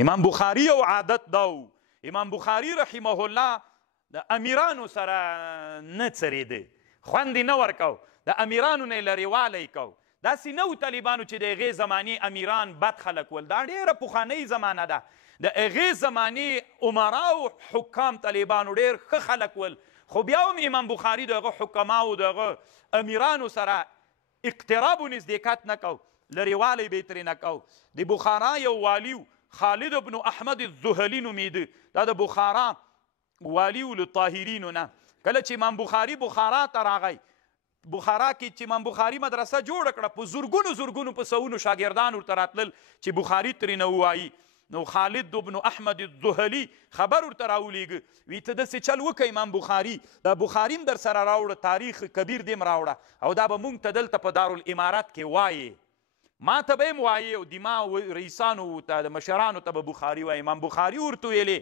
امام بخاري یو عادت دا و امام بخاري رحمه الله د امیرانو سره نه څرېده خوند یې نه ورکو د امیرانو نه یې لرېوالی کو داسې نه و طالبانو چې د هغې زمانې امیران بد خلک ول دا ډېره پخوانۍ زمانه ده د هغې زمانې عمرا او حکام طالبانو ډېر ښه خلک ول خو بیا هم امام بخاري د هغه حکماو د هغه امیرانو سره اقتراب و نزدېکت نه کو لرېوالی به یې ترې نه کو د بخارا یو والي خالد بن احمد الزهلي نومېده دا د بخارا والي و له طاهرینو نه کله چې امام بخاري بخارا ته راغی بخارا کې چې امام بخاري مدرسه جوړه کړه په زرګونو په سوونو شاګردان ورته راتلل چې بخاري ترې نه ووایي نو خالد بن احمد الزهلي خبر ورته راولیږه وی ته داسې چل وکړه امام بخاري دا بخاري هم در سره راوړه تاریخ کبیر دې هم راوړه او دا به موږ ته دلته په دارالامارات کې وایې ما ته به هم وایې او د ما رئیسانو ته د مشرانو ته به بخاري وایي امام بخاري ورته ویلې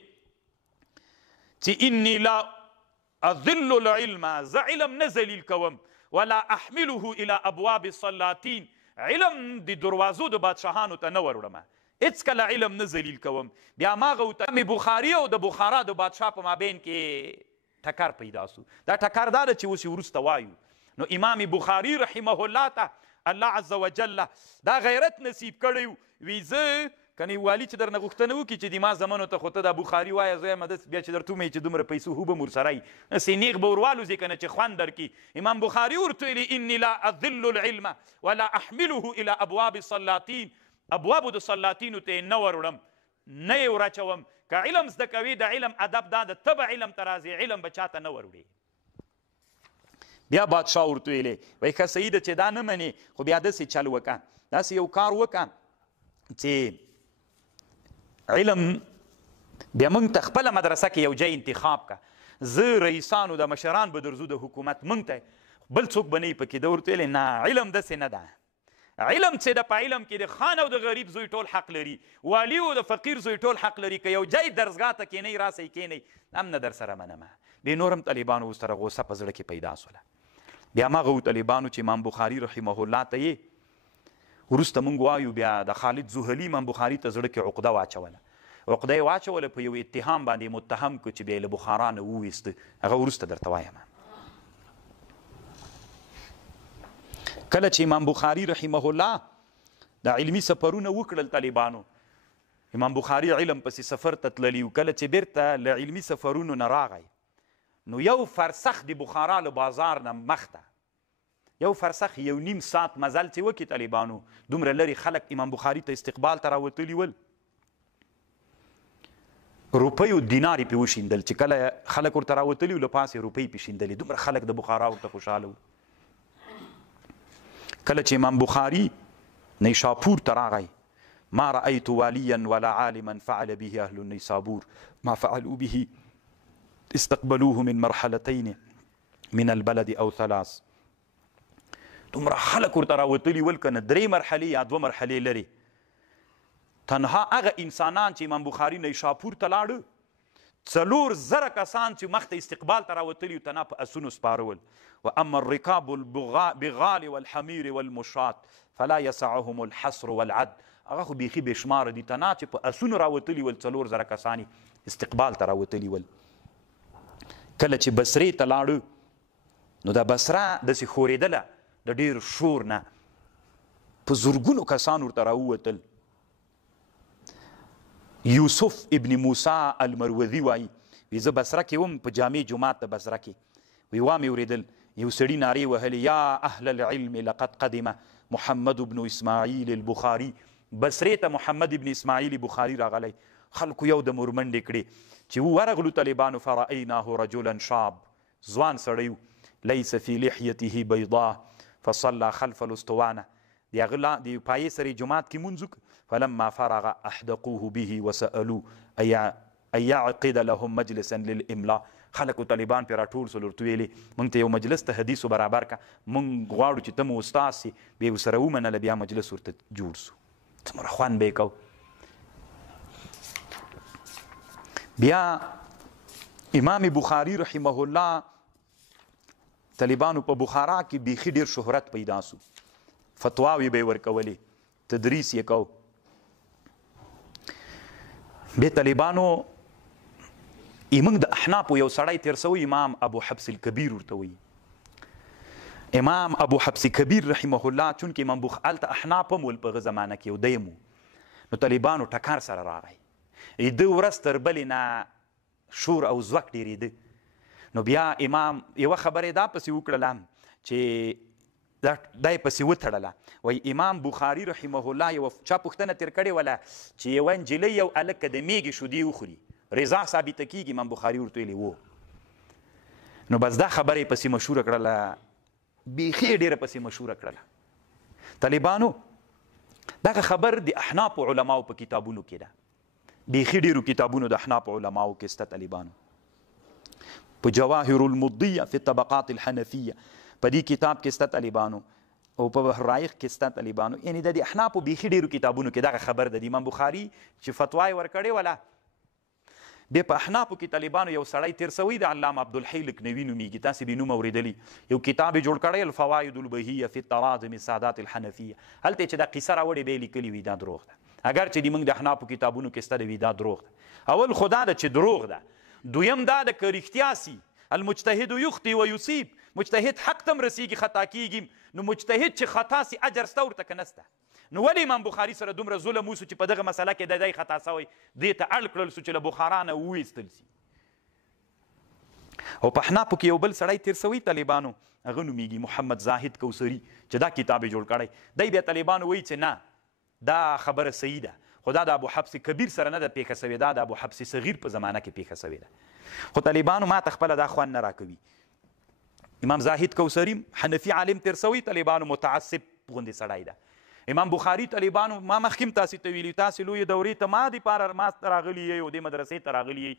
چې انی لا اذل العلم زه علم نه ذلیل کوم ولا احمله الى ابواب السلاطین علم د دروازو د بادشاهانو ته نه وروړم هېڅکله علم نه ذلیل کوم بیا هماغه ته بخاري او د بخارا د بادشاه په مابین کې ټکر پیدا سو دا ټکر دا ده چې اوس یې وروسته وایو نو امام بخاري رحمه الله ته الله عز وجل دا غیرت نصیب کړی وي زه کنې والي چې درنه غوښتنه وکړي چې د ما زمنو ته خو ته دا بخاري وایه زه یم داسې بیا چې درته ومایي چې دومره پیسو هو به م ورسره وي هسې نیغ به ور والوځې که نه چې خوند درکړي امام بخاري ورته ویلي اني لا اذل العلم ولا احمله الى ابواب السلاطین ابوابو د سلاطینو ته یې نه وروړم نه یې وراچوم که علم زده کوي د علم ادب دا د ته به علم ته راځي علم به چاته نه وروړي بیا بادشاه ورته ویلی وایي ښه صحیح ده چې دا نه منې خو بیا داسې چل وکړه داسې یو کار وکړه چې علم بیا موږ ته خپله مدرسه کې یو ځای انتخاب که زه رئیسانو د مشران به درځو د حکومت موږ ته بل څوک به نه وي پکې ده ورته ویلې نه علم داسې نه ده علم څه ده په علم کې د خان او د غریب زوی ټول حق لري والي او د فقیر زوی ټول حق لري که یو ځای درسګاه ته کینئ راسئ کینئ هم نه در سره منمه بې نور هم طالبانو ورسره غوسه په زړه کې پیدا سوله بیا هماغه طالبانو چې امام بخاري رحمه الله ته یې وروسته موږ وایو بیا د خالد زهلي امام بخاري ته زړه کې عقده واچوله عقده یې واچوله په یو اتهام باندې متهم کړو چې بیا یې له بخارا نه وویسته هغه وروسته درته وایم کله چې امام بخاري رحمه الله د علمي سفرونه وکړل طالبانو امام بخاري علم پسې سفر ته تللي و کله چې بیرته له علمي سفرونو نه راغی نو یو فرسخ د بخارا له بازار نه مخته یو فرسخ یو نیم ساعت مزل چې وکړي طالبانو دومره لرې خلک امام بخاري ته استقبال ته راوتلي ول روپیو دینار یې پې وشیندل چې کله خلک ورته راوتلي و له پاسې روپۍ پې شیندلې دومره خلک د بخارا ورته خوشحاله و کله چې امام بخاري نیشاپور ته راغی ما رأيت واليا ولا عالما فعل به أهل النيسابور ما فعلوا به استقبلوه من مرحلتين من البلد أو ثلاث دومره خلک ورته راوتلي ول که نه 3 مرحلې یا 2 مرحلې لري تنها هغه انسانان چې امام بخاري نیشاپور ته لاړه 4,000 کسان چې مخته استقبال ته راوتلي تنها په اسونو سپارول واما الركاب البغال والحمير والمشاة فلا يسعهم الحصر والعد هغه خو بیخي بې شماره دي تنها چې په اسونو راوتلي ول 4,000 کسان استقبال ته راوتلي ول کله چې بصرې ته لاړو نو دا بصره داسې ښورېدله د ډېر شور نه په زرګونو کسان ورته راووتل یوسف ابن موسی المروذي وایي وی زه بصره کې وم په جامع جومات د بصره کې وی وا مې اورېدل یو سړي نارې وهلې یا اهل العلم لقد قدم محمد بن اسماعیل البخاري بصرې ته محمد ابن اسماعیل بخاري راغلی خلکو یو د مورمنډې کړې چې ورغلو طالبانو فرأیناه رجلا شاب ځوان سړی لیس فی لحیته بیضاء فصلى خلف الاسطوانه د هغه د پایې سرې جومات کې مونځ فلما فرغ احدقوه به وسألوه ان يعقد لهم مجلسا للاملاء خلکو طالبان پې راټول سول ورته ویلې موږ ته یو مجلس ته حدیثو برابر که موږ غواړو چې ته مو استاد سي بیا یې ورسره ومنله بیا مجلس ورته جوړ سو څومره خوند به یې کو بیا امام بخاري رحمه الله طالبانو په بخارا کې بیخي ډېر شهرت پیدا سو فتواوې به یې ورکولې تدریس یې کو بیا طالبانو موږ د احنافو یو سړی تیر سوی امام ابو حفص الکبیر ورته وایي. امام ابو حفص کبیر رحمه الله چونکې امام هلته احناف هم ول په هغه زمانه کې یو دی مو، نو طالبانو ټکر سره راغی. ده ورځ تر بلې نه شور او ځواک ډېرېده. نو بیا امام یوه خبره دا پسې وکړله چې دا یې پسې وتړله. وایي امام بخاري رحمه الله یوه چا پوښتنه تېر کړې وله چې یوه نجلۍ یو هلک که د میږې شودې وخوري رضا ثابته کېږي؟ امام بخاري ورته ویلي و. نو بس دا خبره یې پسې مشهوره کړله، بیخي ډېره پسې مشهوره کړله. طالبانو دغه خبر د احنافو علماو په کتابونو کې ده، بیخي ډېرو کتابونو د احنافو علماو کې شته. طالبانو په جواهر المضیه فی الطبقات الحنفیه په دې کتاب کې شته طالبانو، او په بحر رایق کې شته طالبانو. یعنې د احنافو بیخي ډېرو کتابونو کې دغه خبر ده. د امام بخاري چې فتوا یې ورکړې وله، بیا په احنافو کې طالبانو یو سړی تیر سوی د علامه عبدالحی لکنوي نومیږي، تاسې به نوم اورېدلي. یو کتاب یې جوړ کړی الفواید البهیه فی التراجم السادات الحنفیه. هلته چې دا قصه راوړې به یې لیکلي وي دا دروغ ده، اگر چې موږ د احنافو کتابونو کې شته وي دا دروغ ده. اول خو دا ده چې دروغ ده، دویم دا ده که رښتیا سي المجتهد یخطي و یصیب، مجتهد حق ته هم رسیږي خطا کیږي. نو مجتهد چې خطا سي اجر شته ورته که نسته؟ نو ولې امام بخاري سره دومره ظلم وسو چې په دغه مسله کې د دی خطا سوی دې ته اړ کړل سو چې له بخارا نه وویستل سي. او په احنافو کې یو بل سړی تیر سوی طالبانو، هغه نومیږي محمد زاهد کوثري چې دا کتاب یې جوړ کړی. دی بیا طالبانو وایي چې نه دا خبره صحیح ده، خو دا د ابو حفص کبیر سره نه ده پیښه سوې، دا د ابو حفص صغیر په زمانه کې پیښه سوې ده. خو طالبانو ما ته خپله دا خوند نه راکوي. امام زاهد کوثري حنفي عالم تیر سوی طالبانو، متعصب غوندې سړی ده. امام بخاري طالبانو ما مخکې تاسې ته ویلي، تاسې لویې دورې ته ما دپاره ما ته راغلي یئ او دې مدرسې ته راغلي یئ.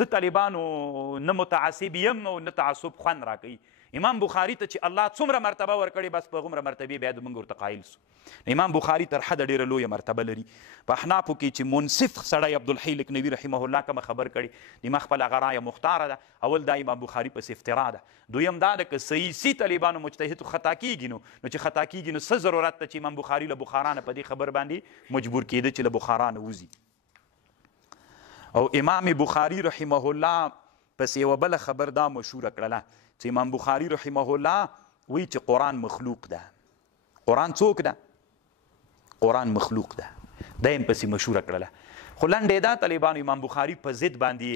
زه طالبانو نه متعصب یم او نه تعصب خوند راکوي. امام بخاري ته چې الله څومره مرتبه ورکړې بس په هغومره مرتبې باید موږ ورته قایل سو. امام بخاري تر حده ډېره لویه مرتبه لري. په احنافو کې چې منصف سړی عبدالحی لکنوي رحمه الله کومه خبر کړي د ما خپله هغه رایه مختاره ده. اول دا امام بخاري پسې افترا ده، دویم دا ده که صحیح سي طالبانو مجتهد خطا کیږي نو چې خطا کیږي نو څه ضرورت ده چې امام بخاري له بخارا نه په دې خبر باندې مجبور کېده چې له بخارا نه وځي. او امام بخاري رحمه الله پس یوه بله خبر دا مشهوره کړله چې امام بخاري رحمه الله وایي چې قرآن مخلوق ده. قرآن څوک ده؟ قرآن مخلوق ده. دا یې پسې مشهوره کړله. خو لنډې دا طالبانو امام بخاري په ضد باندې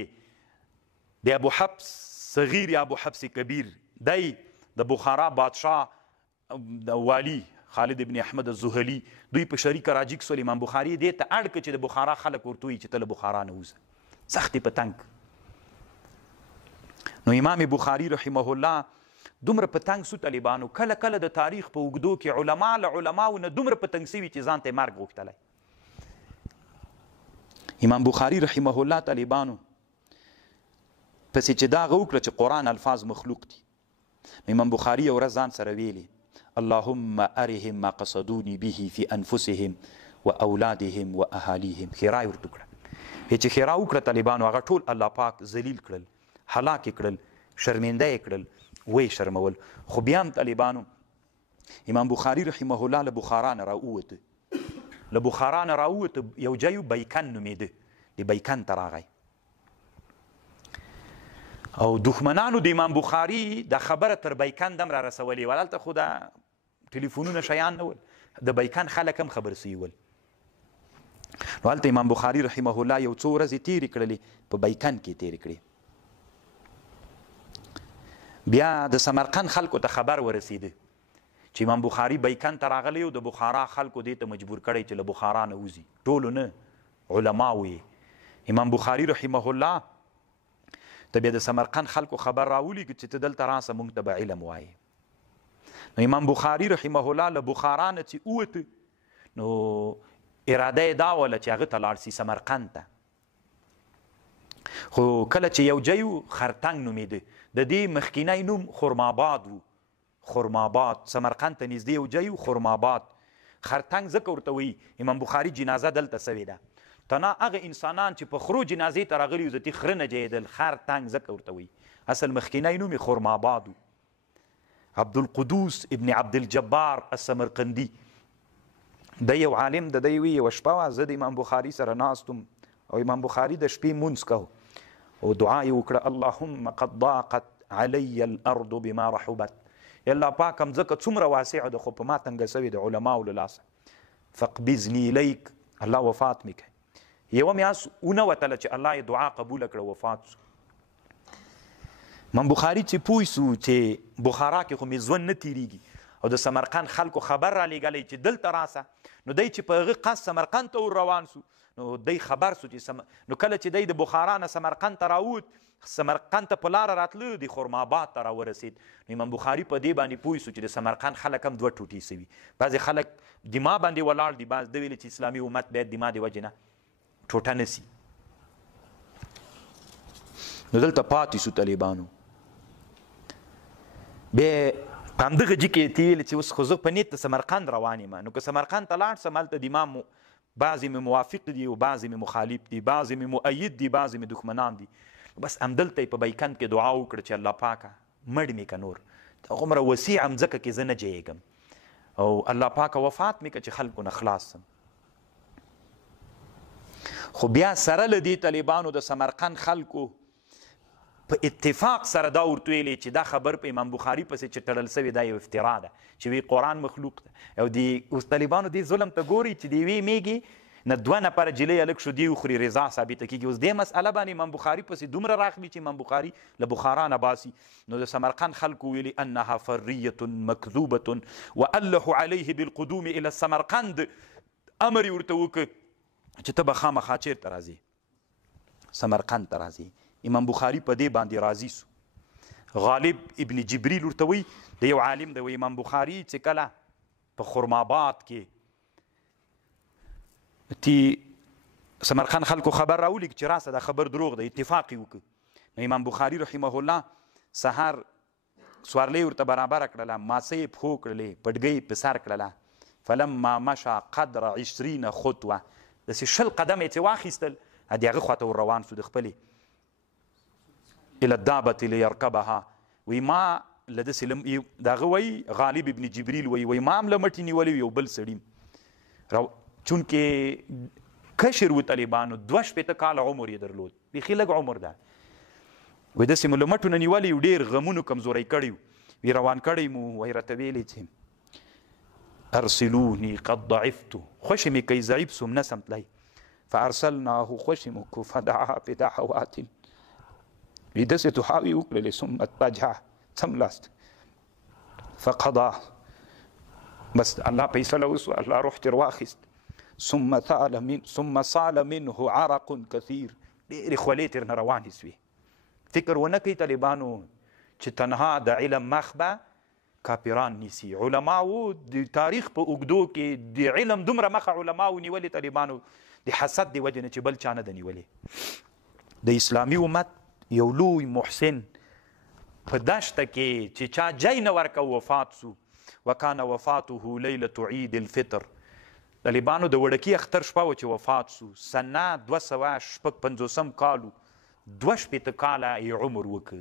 د ابو حفص صغیر یا ابو حفص کبیر دی د بخارا بادشاه والی خالد ابن احمد الزهلي دوی په شریکه راجګ سول. امام بخاري دې ته اړ کړ چې د بخارا خلک ورته وایي چې ته له بخارا نه وځه، سخت یې په تنګ. نو امام بخاري رحمه الله دومره په تنګ سو طالبانو، کله کله د تاریخ په اوږدو کې علما له علماو نه دومره په تنګ سوي چې ځان ته مرګ غوښتلی. امام بخاري رحمه الله طالبانو پسې چې دا هغه وکړه چې قرآن الفاظ مخلوق دي، امام بخاري یو ورځ ځان سره ویلي اللهم ارهم ما قصدوني به في انفسهم واولادهم واهاليهم. خیرا یې ورته وکړه. چې خیرا وکړه طالبانو هغه ټول الله پاک ذلیل کړل، هلاک یې کړل، شرمنده یې کړل، وی شرمول. خو بیا هم طالبانو امام بخاري رحمه الله له بخارا نه راووته. له بخارا نه راووته یو ځای بیکن نومېده، د بیکن ته راغی. او دښمنانو د امام بخاري دا خبره تر بیکن دم را رسولې وه. هلته خو دا ټلیفونونه شیان نه ول، د بیکن خلک هم خبر سوي ول. نو هلته امام بخاري رحمه الله یو څو ورځې تېرې کړلې په بیکن کې تېرې کړې. بیا د سمرقند خلکو ته خبر ورسېده چې امام بخاري بیکن ته راغلی او د بخارا خلکو دې ته مجبور کړی چې له بخارا نه وځي. ټولو نه علماو یې. امام بخاري رحمه الله ته بیا د سمرقند خلکو خبر راولیږي چې ته دلته راسه موږ ته به علم وایې. نو امام بخاري رحمه الله له بخارا نه چې ووته نو اراده یې دا وله چې هغه ته لاړ سي سمرقند ته. خو کله چې یو ځای و خرتنګ نومېده، د دې مخکینی نوم خرماباد و. خرماباد سمرقند ته نږدې یو ځای و خرماباد. خرتنګ ځکه ورته وایي امام بخاري جنازه دلته سوې ده. تنا هغه انسانان چې په خرو جنازې ته راغلي وو زتي خره نه جهېدل، خرتنګ ځکه ورته وایي. اصل مخکینی نوم یې خرماباد و. عبدالقدوس ابن عبدالجبار السمرقندي د یو عالم د دی وی یوه شپه وه زه د امام بخاري سره ناست وم او امام بخاري د شپې مونځ کو او دعا یې وکړه اللهم قد ضاقت علی الارض بما رحبت الله پاک مځکه څومره واسعه ده خو په ما تنګه سوې د علماو له لاسه فاقبضني الیک الله وفات مې کوي یوه میاشت ونوتله چې الله یې دعا قبوله کړه وفات سو امام بخاري چې پوه سو چې بخارا کې خو مې ژوند نه تېرېږي او د سمرقند خلکو خبر را لېږلی چې دلته راسه نو دی چې په هغه قصد سمرقند ته ور روان سو نو دی خبر سو چې نو کله چې دی د بخارا نه سمرقند ته راووت سمرقند ته په لاره راتله د خرماباد ته راورسېد نو امام بخاري په دې باندې پوه سو چې د سمرقند خلک هم دوه ټوټې سوي بعضې خلک دما باندې ولاړ دي بعض ده ویلي چې اسلامي امت باید دما د وجې نه ټوټه نه سي نو دلته پاتې سو طالبانو بیا په همدغه جي کې یې ویلې چې اوس خو زه په نیت د سمرقند روان یم نو که سمرقند ته لاړ سم هلته د امام بعضې مې موافق دي او بعضې مې مخالف دي بعضې مې مؤید دي بعضې مې دښمنان دي بس همدلته یې په بیکند کې دعا وکړه چې الله پاکه مړ مې که نور هغومره وسیع مځکه کې زه نه جیږم او الله پاکه وفات مې که چې خلکو نه خلاص سم خو بیا سره له دې طالبانو د سمرقند خلکو په اتفاق سره دا ورته ویلې چې دا خبر په امام بخاري پسې چې تړل سوی دا یو افترا ده چې وی قرآن مخلوق ده او اوس طالبانو دې ظلم ته ګوري چې د یوې میږې نه دوه نفره جلۍ هلک شو دی وخوري رضا ثابته کېږي اوس دې مسئله باندې امام بخاري پسې دومره راغلي چې امام بخاري له بخارا نه باسي نو د سمرقند خلکو ویلي انها فریة مکذوبة والح علیه بالقدوم الى السمرقند امر یې ورته وکړ چې ته به خامخا چېرته راځې سمرقند ته راځې امام بخاري په دې باندې راضي سو غالب ابن جبریل ورته وی د یو عالم دی امام بخاري چې کله په خرماباد کې تی سمرقند خلکو خبر راولیږي چې راسه دا خبر دروغ دی اتفاق یې وکړ نو امام بخاري رحمه الله سهار سوارلۍ ورته برابره کړله ماسه یې پښو کړلې پټګۍ په سر کړله فلما مشى قدر 20 خطوه داسې 20 قدم یې چې واخیستل د هغه خواته ور روان سو د خپلې الى الدابة ليركبها وی ما لدسې دغه وی غالب ابن جبریل وی ما هم له مټې نیولی یو بل سړي چونکې کشر و طالبانو 2 کاله عمر یې درلود بیخي لږ عمر ده وی داسې مو له مټو نه نیولی یو ډېر غمونو کمزوری کړی وی روان کړی مو وی راته ویلې چې ارسلوني قد ضعفت خوشې مې کوي ضعیف سوم نسم تلی فارسلناه خوشې مو کو فدعا بدعوات وی داسې دعاوې وکړلې ثم اتبجها څملاست فقضا بس الله فیصله وسوه الله روح ترې واخیست ثم صال منه عرق كثير ډېرې خولې ترې نه روانې سوې فکر ونه کوي طالبانو چې تنها د علم مخ به کافران نیسي علماو د تاریخ په اوږدو کې د علم دومره مخه علماو نیولې طالبانو د حسد د وجې نه چې بل چا نه ده نیولې د اسلامي امت یو لوی محسن په دشته کې چې چا جای نه ورکه وفات سو وکانه وفاته لیلة عید الفطر طالبانو د وړکي اختر شپه و چې وفات سو سنه 250 کالو 2 کاله یې عمر وکړ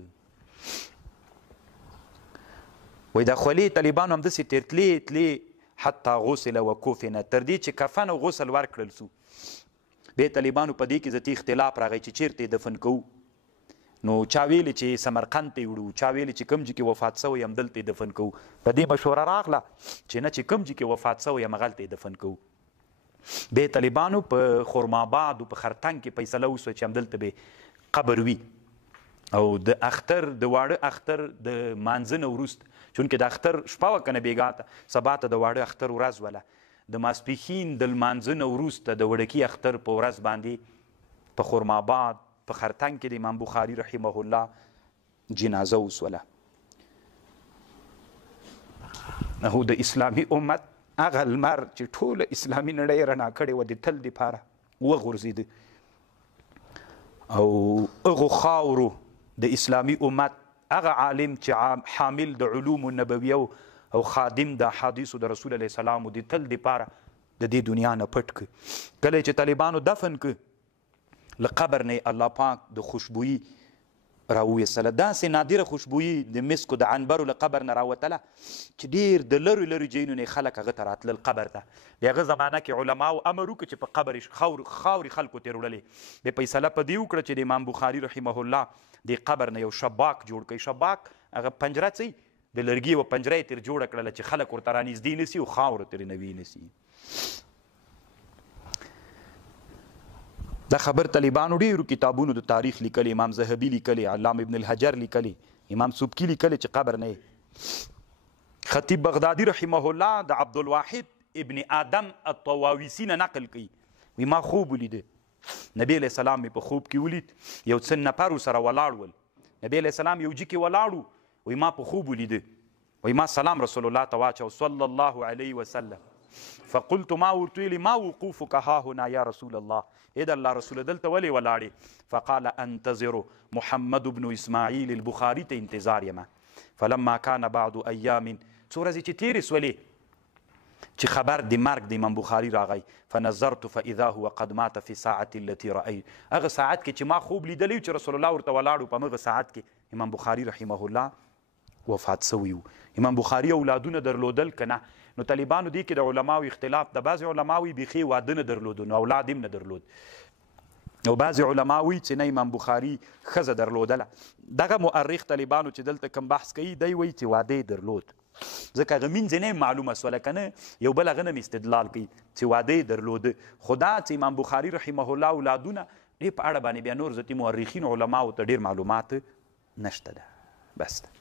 وی دا خولې طالبانو همداسې تلې حتی غسل وکفن تر دې چې کفن او غسل ورکړل سو بیا طالبانو په دې کې ذاتي اختلاف راغی چې چیرته یې دفن کوو نو چا ویلې چې سمرقند ته یې وړو چا ویلې چې کوم ځای کې وفات سوی همدلته یې دفن کوو په دې مشوره راغله چې نه چې کوم ځای کې وفات سوی همغلته یې دفن کوو بیا طالبانو په خرماباد او په خرتنګ کې فیصله وسوه چې همدلته به قبر وي او د اختر د واړه اختر د مانځه نه وروسته چونکې د اختر شپه وه که نه بېګا ته سبا ته د واړه اختر ورځ وله د ماسپښین د لمانځه نه وروسته د وړکي اختر په ورځ باندې په خرماباد په خرتنګ کې د امام بخاري رحمه الله جنازه وسوله نو د اسلامي امت هغه لمر چې ټوله اسلامي نړۍ رڼا کړې وه د تل دپاره وغورځېده او هغو خاورو د اسلامي امت هغه عالم چې حامل د علوم النبویه او خادم د احادیثو د رسول علیه السلام د تل دپاره د دې دنیا نه پټ کړ کله چې طالبانو دفن کړ له قبر نه الله پاک د خوشبویي راویستله. داسې نادره خوشبویي د مسکو د عنبرو له قبر نه راوتله چې ډېر د لرو لرو ځایونو نه خلک هغه ته راتلل قبر ته. د هغه زمانه کې علماو امر وکړه چې په قبر خاورې خلکو ترې وړلې. بیا فیصله په دې وکړه چې د امام بخاري رحمه الله د قبر نه یو شباک جوړ کړي. شباک هغه پنجره څه د لرګي و پنجره یې ترې جوړه کړله چې خلک ورته رانږدې نه سي او خاوره ترې نه وینسي. دا خبر طالبانو ډېرو کتابونو د تاریخ لیکلی، امام ذهبي لیکلی، علامه ابن الحجر لیکلی، امام سبکي لیکلی چې قبر نه. خطیب بغدادي رحمه الله د عبدالواحد ابن آدم الطواویسی نه نقل کوي، وی ما خوب ولیده، نبی علیه السلام مې په خوب کې ولید، یو څه نفر ورسره ولاړ ول، نبی علیه السلام یو جي کې ولاړ، وی ما په خوب ولیده، وی ما سلام رسول الله ته واچو صلی الله علیه وسلم، فقلت ما ورته ویلي ما وقوفک ها هنا یا رسول الله، ای د الله رسول دلته ولې ولاړې؟ فقال انتظر محمد بن اسماعیل البخاري ته انتظار یمه. فلما كان بعض ایام څو ورځې چې تېرې سولې چې خبر د مرګ د امام بخاري راغی، فنظرت فاذا هو قد مات في الساعة التي رأيت، هغه ساعت کې چې ما خوب لیدلی چې رسول الله ورته ولاړو په هغه ساعت کې امام بخاري رحمه الله وفات سوی و. امام بخاري اولادونه درلودل که نه؟ نو طالبانو دی کې د علماو اختلاف د بعضې علماوی بیخي واده نه درلودو نو اولاد هم نه درلود، او بعضې علماوی چې نه امام بخاري ښځه درلودله. دغه مؤرخ طالبانو چې دلته کوم بحث کوي دی وایي چې واده یې درلود، ځکه هغه مینځ نه معلومه سوله که نه یو بل هغه نه استدلال کوي چې واده یې درلوده. خو دا چې امام بخاري رحمه الله اولادونه دې په اړه باندې بیا نور ذاتي مؤرخین علماو ته ډېر معلومات نشته ده. بس ده.